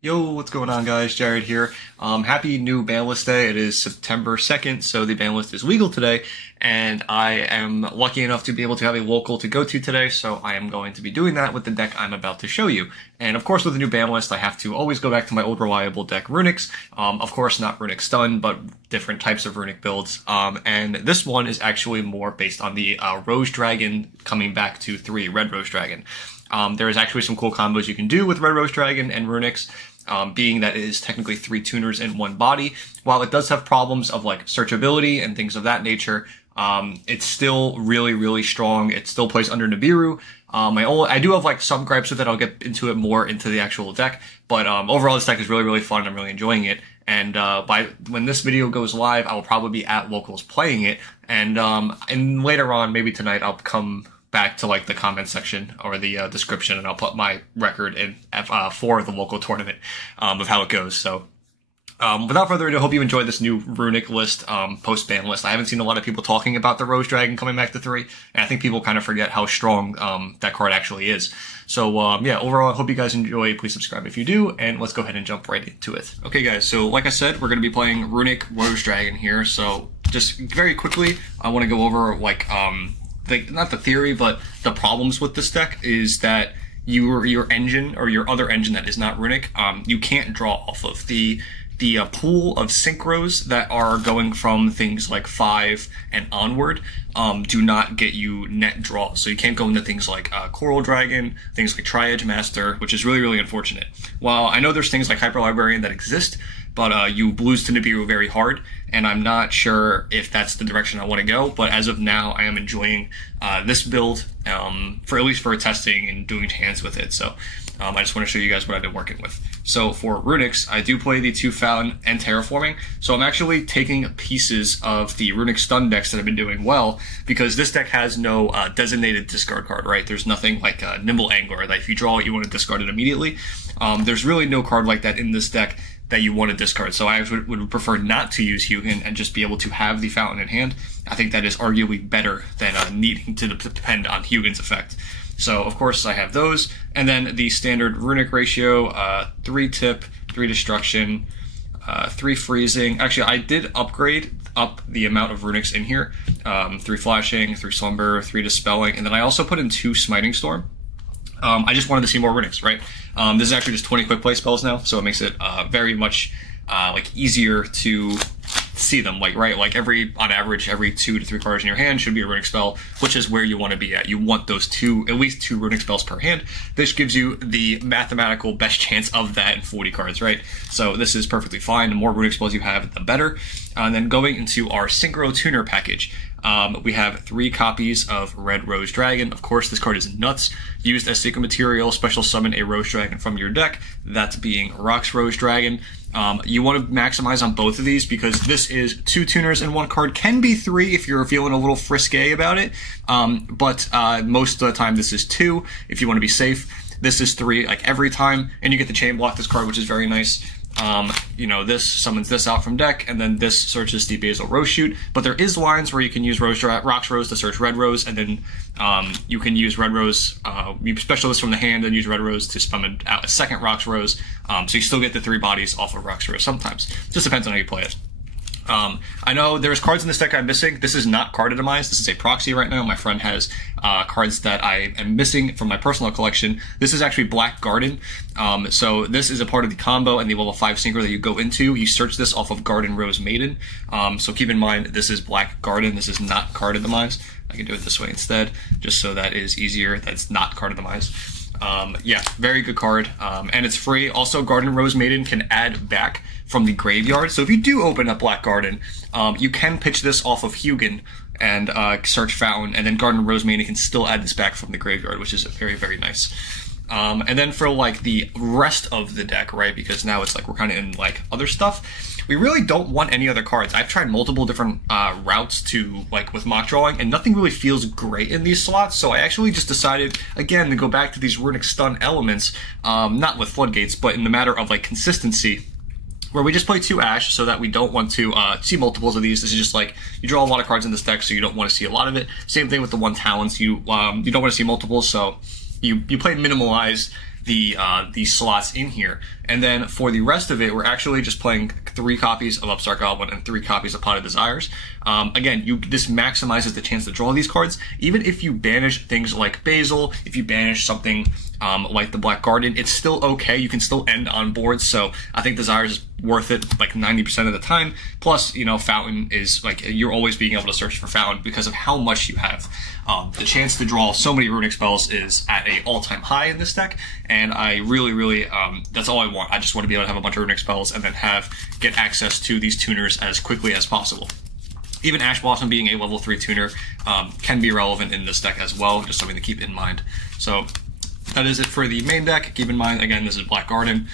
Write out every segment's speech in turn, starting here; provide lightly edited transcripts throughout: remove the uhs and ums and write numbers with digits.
Yo, what's going on, guys? Jared here. Happy new ban list day. It is September 2nd, so the ban list is legal today, and I am lucky enough to be able to have a local to go to today, so I am going to be doing that with the deck I'm about to show you. And of course, with the new ban list, I have to always go back to my old reliable deck, Runics. Of course, not Runic Stun, but different types of Runic builds. And this one is actually more based on the Rose Dragon coming back to 3, Red Rose Dragon. There is actually some cool combos you can do with Red Rose Dragon and Runics. Being that it is technically 3 tuners in one body. While it does have problems of like searchability and things of that nature, it's still really, really strong. It still plays under Nibiru. I do have like some gripes with it. I'll get into it more into the actual deck, but overall this deck is really, really fun. I'm really enjoying it. And when this video goes live, I will probably be at locals playing it. And later on, maybe tonight, I'll come back to like the comment section or the description, and I'll put my record in for the local tournament of how it goes. So without further ado, I hope you enjoyed this new Runic list, post-ban list. I haven't seen a lot of people talking about the Rose Dragon coming back to 3, and I think people kind of forget how strong that card actually is. So yeah, overall, I hope you guys enjoy. Please subscribe if you do, and let's go ahead and jump right into it. Okay, guys, so like I said, we're going to be playing Runic Rose Dragon here. So just very quickly, I want to go over like not the theory, but the problems with this deck is that your engine or your other engine that is not Runic, you can't draw off of the pool of synchros that are going from things like 5 and onward. Do not get you net draws, so you can't go into things like Coral Dragon, things like Tri-Edge Master, which is really, really unfortunate. While I know there's things like Hyper Librarian that exist, but you lose to Nibiru very hard, and I'm not sure if that's the direction I want to go, but as of now, I am enjoying this build, for at least for testing and doing hands with it. So I just want to show you guys what I've been working with. So for Runics, I do play the 2 Fountain and Terraforming, so I'm actually taking pieces of the Runic Stun decks that have been doing well, because this deck has no designated discard card, right? There's nothing like Nimble Angler that if you draw it, you want to discard it immediately. There's really no card like that in this deck that you want to discard. So I would prefer not to use Hugin and just be able to have the Fountain in hand. I think that is arguably better than needing to depend on Hugin's effect. So of course I have those, and then the standard Runic ratio, 3 tip, 3 destruction, 3 freezing. Actually, I did upgrade up the amount of Runics in here, 3 flashing, 3 slumber, 3 dispelling, and then I also put in 2 smiting storm. I just wanted to see more Runics, right? This is actually just 20 quick play spells now, so it makes it very much like easier to see them. Like, right, like on average, every 2 to 3 cards in your hand should be a Runic spell, which is where you want to be at. You want those at least 2 Runic spells per hand. This gives you the mathematical best chance of that in 40 cards, right? So this is perfectly fine. The more Runic spells you have, the better. And then going into our Synchro Tuner package, we have 3 copies of Red Rose Dragon. Of course, this card is nuts. Used as secret material, special summon a Rose Dragon from your deck, that being Rox Rose Dragon. You want to maximize on both of these because this is 2 tuners in 1 card. Can be 3 if you're feeling a little frisky about it, but most of the time this is 2 if you want to be safe. This is 3 like every time, and you get to chain block this card, which is very nice. You know, this summons this out from deck, and then this searches the Basil Rose Shoot. But there is lines where you can use Rox Rose to search Red Rose, and then you can use Red Rose, you special this from the hand, and use Red Rose to summon out a second Rox Rose. So you still get the 3 bodies off of Rox Rose sometimes. Just depends on how you play it. I know there's cards in this deck I'm missing. This is not card itemized. This is a proxy right now. My friend has cards that I am missing from my personal collection. This is actually Black Garden. So this is a part of the combo and the level 5 synchro that you go into. You search this off of Garden Rose Maiden. So keep in mind, this is Black Garden. This is not card itemized. I can do it this way instead, just so that is easier. That's not card itemized. Yeah, very good card, and it's free. Also, Garden Rose Maiden can add back from the graveyard, so if you do open up Black Garden, you can pitch this off of Hugin and search Fountain, and then Garden Rose Maiden can still add this back from the graveyard, which is very, very nice. And then for like the rest of the deck, right, because now it's like we're kind of in like other stuff, we really don't want any other cards. I've tried multiple different routes to like with mock drawing, and nothing really feels great in these slots, so I actually just decided again to go back to these Runic Stun elements, not with Floodgates, but in the matter of like consistency, where we just play 2 Ash so that we don't want to see multiples of these. This is just like, you draw a lot of cards in this deck, so you don't want to see a lot of it. Same thing with the 1 Talents. You don't want to see multiples, so you play minimalize the slots in here, And then for the rest of it, we're actually just playing 3 copies of Upstart Goblin and 3 copies of Pot of Desires. Again, this maximizes the chance to draw these cards. Even if you banish things like Basil, if you banish something like the Black Garden, it's still okay. You can still end on boards, so I think Desires is worth it like 90% of the time. Plus, you know, Fountain is like, you're always being able to search for Fountain because of how much you have. The chance to draw so many runic spells is at an all-time high in this deck, and I really, that's all I want. I just want to be able to have a bunch of runic spells and then get access to these tuners as quickly as possible. Even Ash Blossom being a level 3 tuner can be relevant in this deck as well, just something to keep in mind. So that is it for the main deck. Keep in mind, again, this is Black Garden.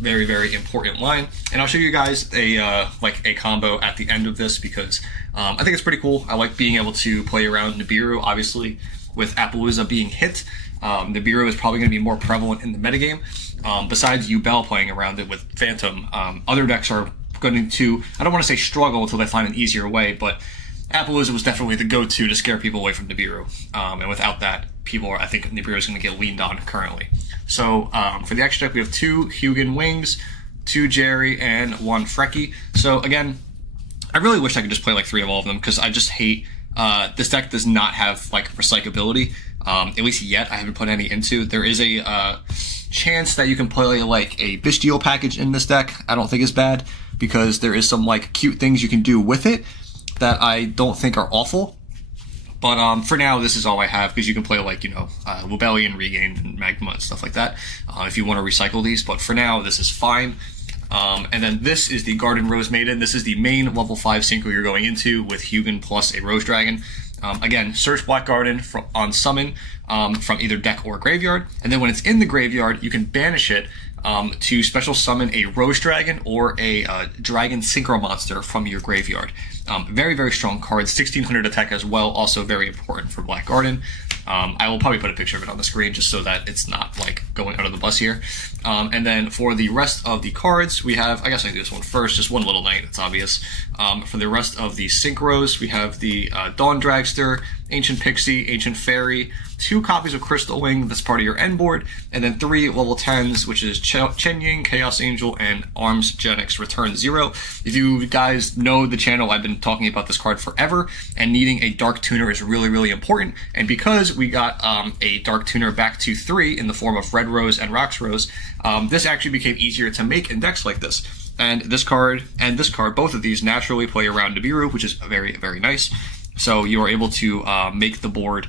Very important line, and I'll show you guys a combo at the end of this because I think it's pretty cool. I like being able to play around Nibiru. Obviously, with Appaloosa being hit, Nibiru is probably going to be more prevalent in the metagame. Besides Yubel playing around it with Phantom, other decks are going to, I don't want to say struggle until they find an easier way, but Appaloosa was definitely the go-to to scare people away from Nibiru, and without that, I think Nibiru is going to get leaned on currently. So for the extra deck, we have 2 Hugin Wings, 2 Jerry, and 1 Frecky. So again, I really wish I could just play like 3 of all of them because I just hate, this deck does not have like recyclability, at least yet. I haven't put any into. There is a chance that you can play like a Bestial package in this deck. I don't think it's bad because there is some like cute things you can do with it that I don't think are awful. But for now, this is all I have because you can play like, you know, Rebellion, Regain, and Magma and stuff like that if you want to recycle these. But for now, this is fine. And then this is the Garden Rose Maiden. This is the main level 5 synchro you're going into with Hugin plus a Rose Dragon. Again, search Black Garden on summon from either deck or graveyard. And then when it's in the graveyard, you can banish it to special summon a Rose Dragon or a Dragon Synchro monster from your graveyard. Very strong card, 1600 attack as well, also very important for Black Garden. I will probably put a picture of it on the screen just so that it's not like going out of the bus here. And then for the rest of the cards, we have, I guess I can do this one first, just one little knight, it's obvious. For the rest of the synchros, we have the Dawn Dragster, Ancient Pixie, Ancient Fairy, 2 copies of Crystal Wing, that's part of your end board, and then 3 level 10s, which is Chen Ying, Chaos Angel, and Arms Genix Return 0. If you guys know the channel, I've been talking about this card forever, and needing a Dark Tuner is really important, and because we got a Dark Tuner back to 3 in the form of Red Rose and Rox Rose, this actually became easier to make in decks like this. And this card and this card, both of these naturally play around Nibiru, which is very nice. So you are able to make the board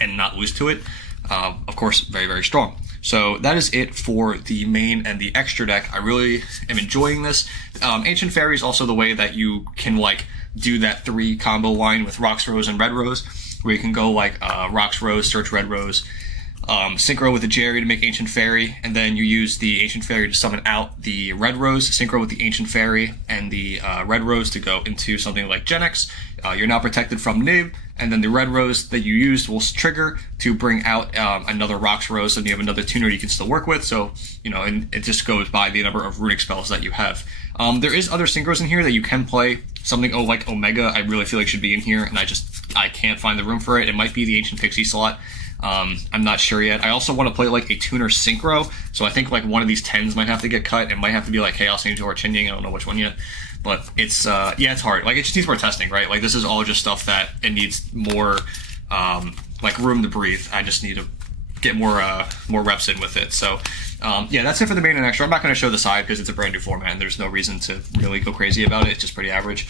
and not lose to it. Of course, very strong. So that is it for the main and the extra deck. I really am enjoying this. Ancient Fairy is also the way that you can like do that 3 combo line with Rox Rose and Red Rose, where you can go like Rox Rose, search Red Rose, synchro with the Jerry to make Ancient Fairy, and then you use the Ancient Fairy to summon out the Red Rose, synchro with the Ancient Fairy and the Red Rose to go into something like Genix. You're now protected from Nib, and then the Red Rose that you used will trigger to bring out another Rox Rose, and you have another tuner you can still work with, so, you know, and it just goes by the number of runic spells that you have. There is other synchros in here that you can play. Something like Omega I really feel like should be in here, and I can't find the room for it. It might be the Ancient Pixie slot. I'm not sure yet. I also want to play like a tuner synchro, so I think like one of these 10s might have to get cut. It might have to be like Chaos Angel or Chen Ying. I don't know which one yet, but it's yeah, it's hard. Like, it just needs more testing, right? Like, this is all just stuff that it needs more like room to breathe. I just need to get more reps in with it. So yeah, that's it for the main and extra. I'm not going to show the side because it's a brand new format and there's no reason to really go crazy about it. It's just pretty average.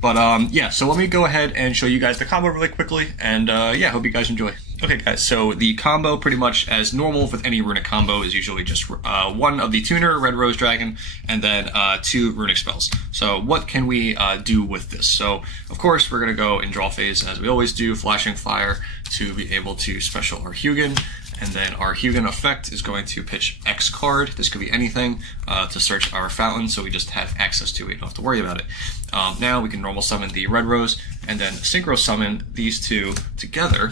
But yeah, so let me go ahead and show you guys the combo really quickly, and yeah, hope you guys enjoy. Okay guys, so the combo pretty much as normal with any runic combo is usually just one of the tuner, Red Rose Dragon, and then 2 runic spells. So what can we do with this? So of course we're going to go in draw phase as we always do, Flashing Fire to be able to special our Hugin. And then our Hugin effect is going to pitch X card. This could be anything to search our Fountain, so we just have access to it. You don't have to worry about it. Now we can normal summon the Red Rose, and then synchro summon these 2 together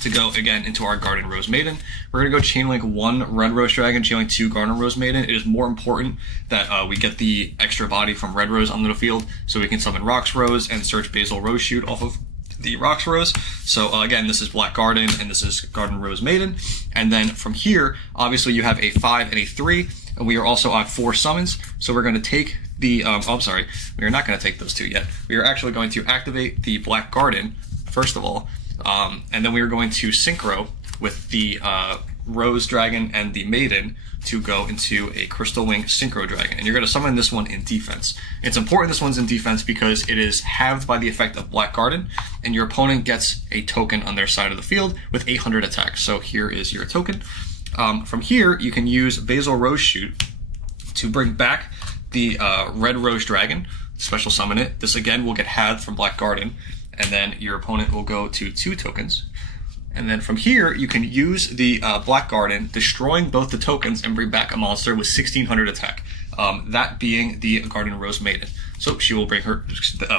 to go again into our Garden Rose Maiden. We're going to go Chainlink 1 Red Rose Dragon, Chainlink 2 Garden Rose Maiden. It is more important that we get the extra body from Red Rose onto the field, so we can summon Rox Rose and search Basil Rose Shoot off of the Rocks Rose. So again, this is Black Garden and this is Garden Rose Maiden. And then from here, obviously you have a 5 and a 3, and we are also on 4 summons. So we're going to take the, I'm sorry, we are not going to take those 2 yet. We are actually going to activate the Black Garden, first of all, and then we are going to synchro with the Rose Dragon and the Maiden to go into a Crystal Wing Synchro Dragon. And you're going to summon this one in defense. It's important this one's in defense because it is halved by the effect of Black Garden, and your opponent gets a token on their side of the field with 800 attack. So here is your token. From here, you can use Basil Rose Shoot to bring back the Red Rose Dragon, special summon it. This again will get halved from Black Garden, and then your opponent will go to 2 tokens. And then from here, you can use the Black Garden, destroying both the tokens and bring back a monster with 1600 attack, that being the Garden Rose Maiden. So she will bring her,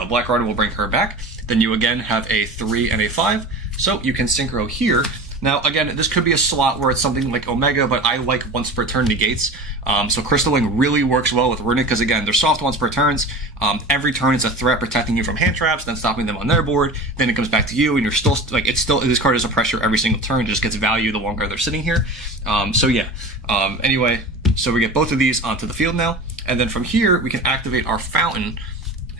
Black Garden will bring her back. Then you again have a 3 and a 5, so you can synchro here. Now, again, this could be a slot where it's something like Omega, but I like once per turn negates. So Crystal Wing really works well with Runic because, again, they're soft once per turns. Every turn is a threat protecting you from hand traps, then stopping them on their board. Then it comes back to you, and you're still, like, it's still, this card is a pressure every single turn. It just gets value the longer they're sitting here. So, yeah. Anyway, so we get both of these onto the field now. And then from here, we can activate our Fountain,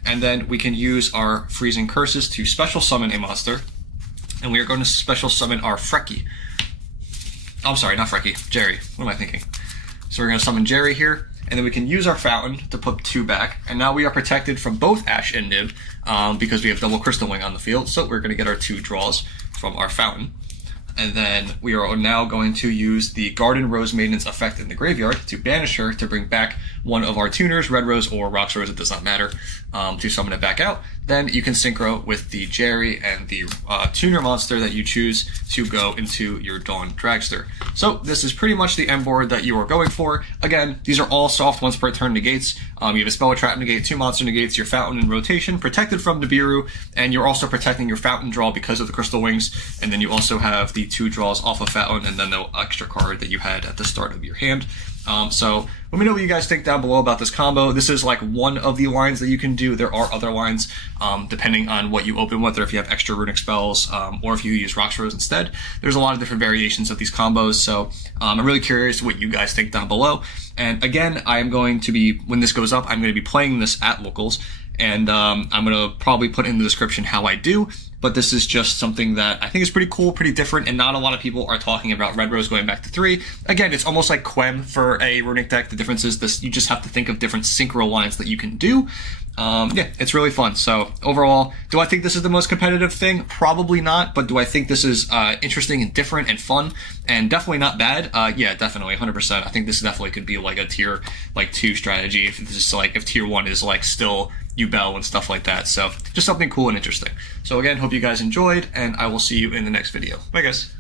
and then we can use our Freezing Curses to special summon a monster. And we are going to special summon our Freki. I'm sorry, not Freki, Jerry. What am I thinking? So we're going to summon Jerry here, and then we can use our Fountain to put 2 back. And now we are protected from both Ash and Nib because we have double Crystal Wing on the field. So we're going to get our 2 draws from our Fountain. And then we are now going to use the Garden Rose Maiden's effect in the graveyard to banish her to bring back one of our tuners, Red Rose or Rocks Rose, it does not matter, to summon it back out. Then you can synchro with the Jerry and the tuner monster that you choose to go into your Dawn Dragster. So this is pretty much the end board that you are going for. Again, these are all soft once per turn negates. You have a Spell Trap negate, 2 monster negates, your Fountain in rotation, protected from Nibiru, and you're also protecting your Fountain draw because of the Crystal Wings, and then you also have the 2 draws off of Fountain and then the extra card that you had at the start of your hand. So let me know what you guys think down below about this combo. This is like one of the lines that you can do. There are other lines, depending on what you open with, or if you have extra runic spells, or if you use Rocks Rose instead. There's a lot of different variations of these combos, so I'm really curious what you guys think down below. And again, I am going to be, when this goes up, I'm going to be playing this at locals, and I'm going to probably put in the description how I do. But this is just something that I think is pretty cool, pretty different, and not a lot of people are talking about Red Rose going back to 3. Again, it's almost like Quem for a runic deck. The difference is this: you just have to think of different synchro lines that you can do. Yeah, it's really fun. So overall, do I think this is the most competitive thing? Probably not, but do I think this is interesting and different and fun and definitely not bad? Yeah, definitely, 100%. I think this definitely could be like a tier 2 strategy if this is like, if tier 1 is like still Yubel and stuff like that. So just something cool and interesting. So again, hope you guys enjoyed, and I will see you in the next video. Bye guys.